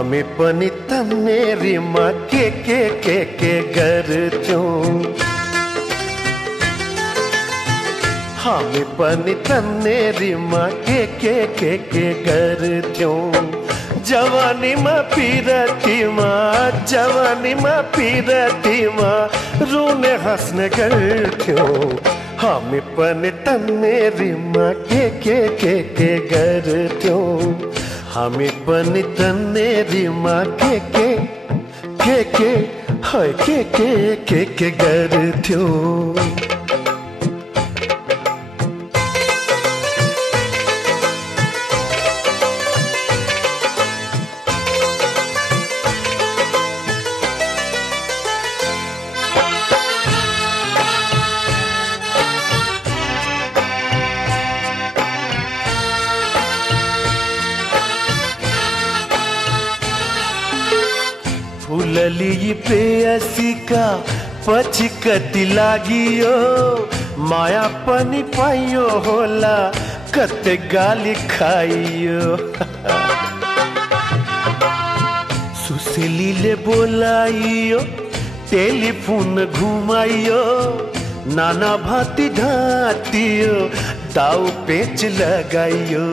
हामी पनि तन्नेरीमा के गर्थ्यौं हामी पनि तन्नेरीमा के गर्थ्यौं जवानीमा पिरतीमा रुने हाँस्ने गर्थ्यौं हामी पनि तन्नेरीमा के गर्थ्यौं हामी पनि तन्नेरीमा के गर्थ्यौं फुलली प्रेयसीका पछि कति लागियो माया पनि पाइयो होला कतै गाली खाइयो सुसेलीले बोलाइयो टेलिफोन घुमाइयो नाना भाती ढाँटियो दाउ पेच लगाइयो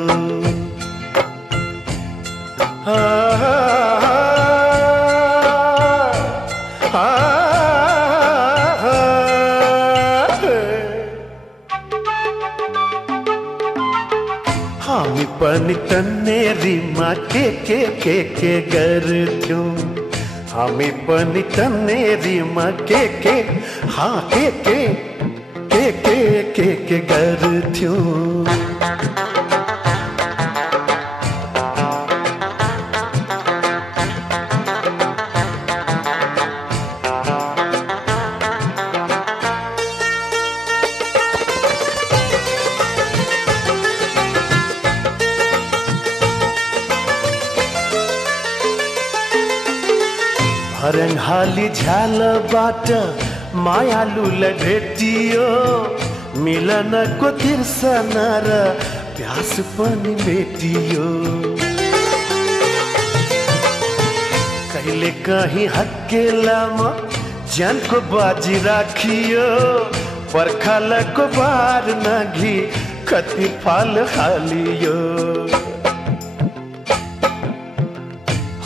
हामी पनि तन्नेरीमा के गर्थ्यौं हामी पनि तन्नेरीमा के गर्थ्यौं हरङहाली झ्यालबाट मायालुलाई भेटियो मिलनको तिर्सना र प्यास पनि भेटियो कहिले कहीँ हक्केलामा ज्यानको बाजी राखियो पर्खालको बार नघी कति फाल हालियो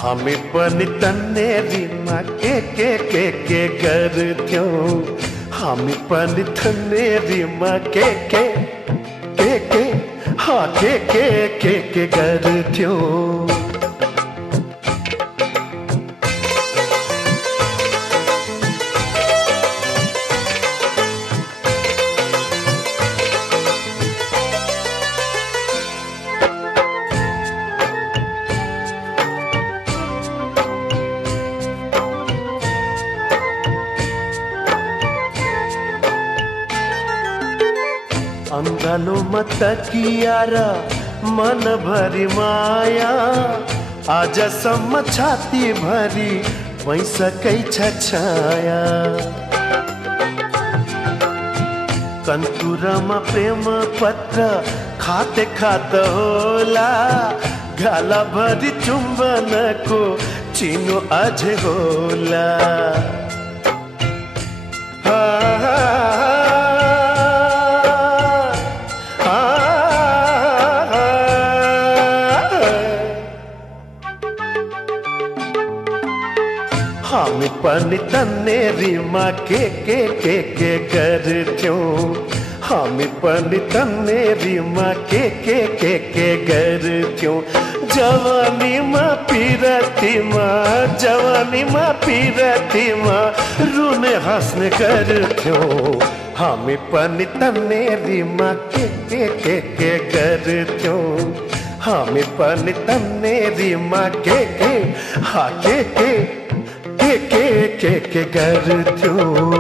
हामी पनि तन्नेरीमा के गर्थ्यौं हामी पनि तन्नेरीमा के गर्थ्यौं अंगालोमा तकिया र मनभरि माया आजसम्म छाती भरि भइसकै छ छाया कन्तुरमा प्रेम पत्र खाते होला गाला भरि चुम्बनको चिनो अझै होला हामी पनि तन्नेरीमा के गर्थ्यौं हामी पनि तन्नेरीमा के गर्थ्यौं जवानीमा पिरतीमा रुने हाँस्ने गर्थ्यौं हामी पनि तन्नेरीमा के गर्थ्यौं हामी पनि तन्नेरीमा के गर्थ्यौं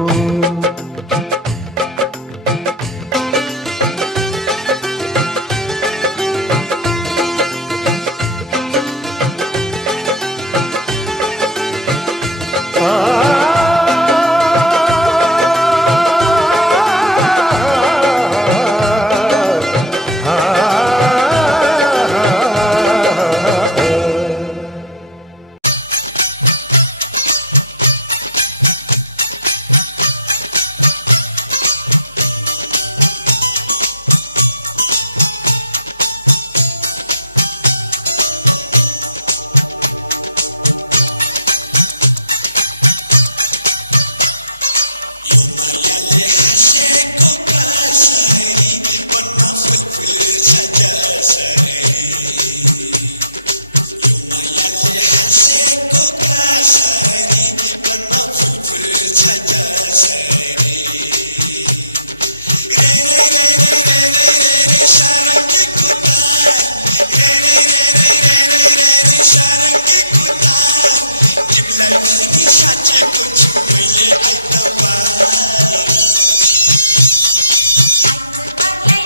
साँचेको छु मैले आइतबारलाई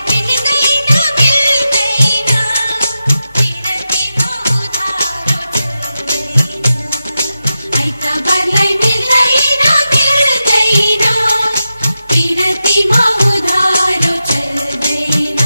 मिल्दैन मिल्दैन पिरतीमा उधारो चल्दैन आइतबारलाई मिल्दैन मिल्दैन पिरतीमा उधारो चल्दैन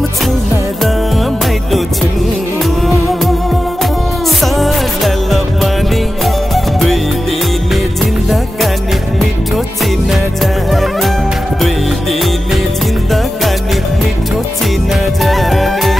कम छैन रमाइलो छिन् सालल पानी दुई दिने जिन्दगानी मिठो चिन जाने दुई दिने जिन्दगानी मिठो चिन जाने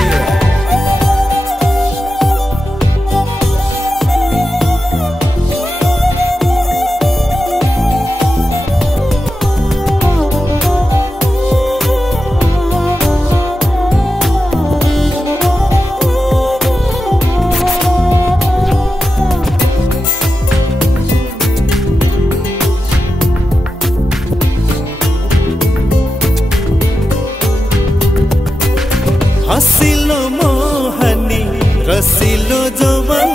हसिलो मोहनी रसिलो जवन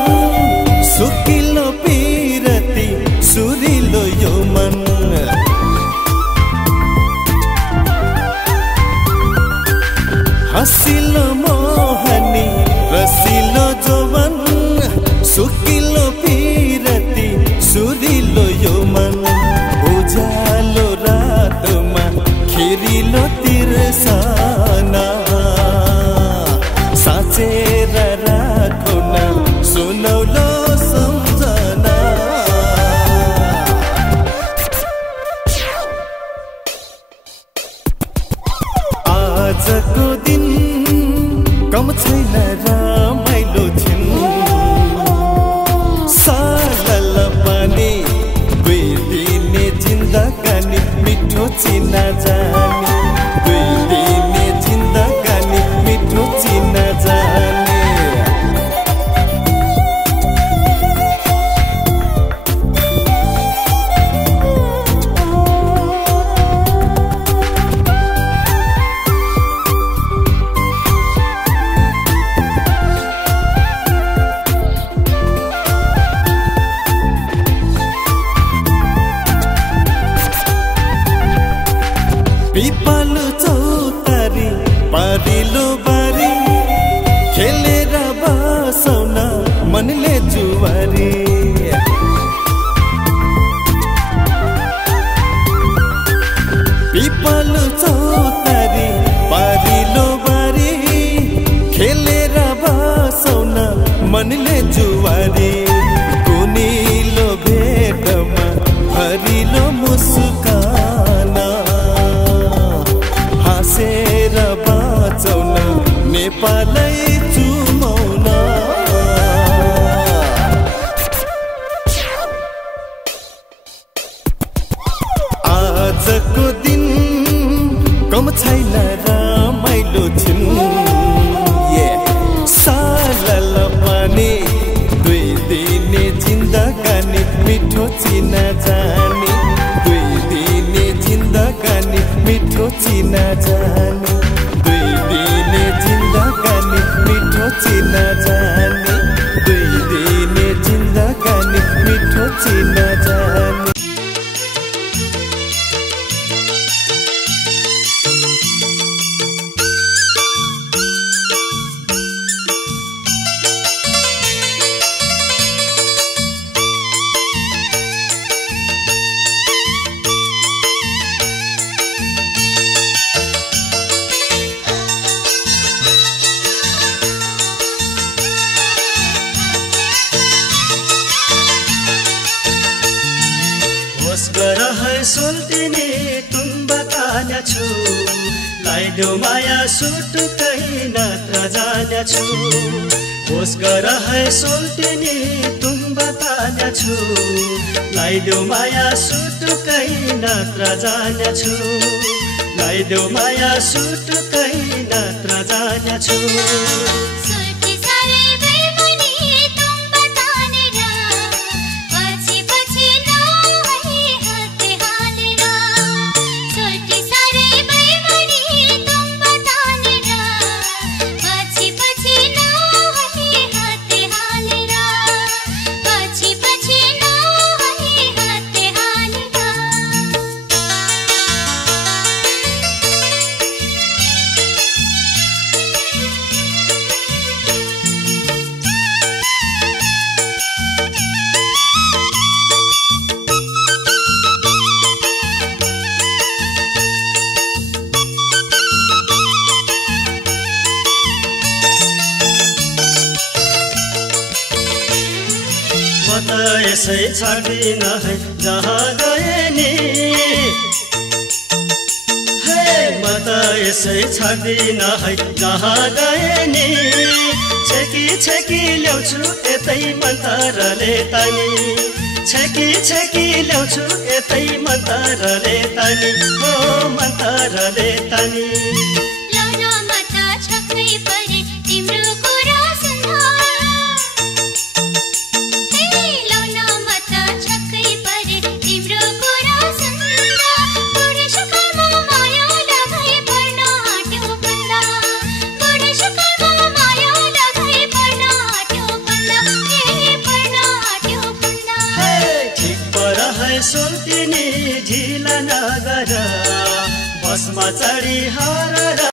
सुकिलो पिरती सुरिलो यो मन हसिलो मोहनी रसिलो जवन सुकिलो पिरती सुरिलो यो मन उजालो रातमा खिरिलो तिर्सना साचेर राखौ न सुनौलो सम्झना आजको दिन कम छैन रमाइलो छिन् सालल पानी दुई दिने जिन्दगानी मिठो चिना जाने दुई दिने जिन्दगानी मिठो चिना जाने पिपल चौतारी पारिलो बारी खेलेर बसौन मनले जुवारी पिपल चौतारी पारिलो बारी खेलेर बसौन मनले जुवारी कुनिलो भेटमा हरिलो मुस्काना हाँसेर बाँचौन नेपालै चुमाउन आजको दिन कम छैन रमाइलो छिन् सालल पानी दुई दिने जिन्दगानी मिठो चिन जाने दुई दिने जिन्दगानी मिठो चिन जाने दुई दिने जिन्दगानी मिठो चिन जाने दुई दिने जिन्दगानी मिठो चिन जाने सोल्टिनी तुम बताना छु लाइदो माया सुटुकै नत्र जान्या छु होस गर है सोल्टिनी तुम बताना छु लाइदो माया सुटुकै नत्र जान्या छु लाइदो माया सुटुकै नत्र जान्या छु यसै छाड्दिन है जहाँ गए नि म त यसै छाड्दिन है जहाँ गए नि छेकी छेकी ल्याउँछु यतै मन्तरले तानी छेकी छेकी ल्याउँछु यतै मन्तरले तानी ओ मन्तरले तानी लौनामा त छक्कै परे तिम्रो कुरा सुन्दा लौनामा त छक्कै परे तिम्रो कुरा सुन्दा बुढेसकालमा माया लगाई पर्न आँट्यो भन्दा बुढेसकालमा माया लगाई पर्न आँट्यो भन्दा पर्न आँट्यो भन्दा ठिक पर है सोल्टिनी ढिला नगर बसमा चढी हर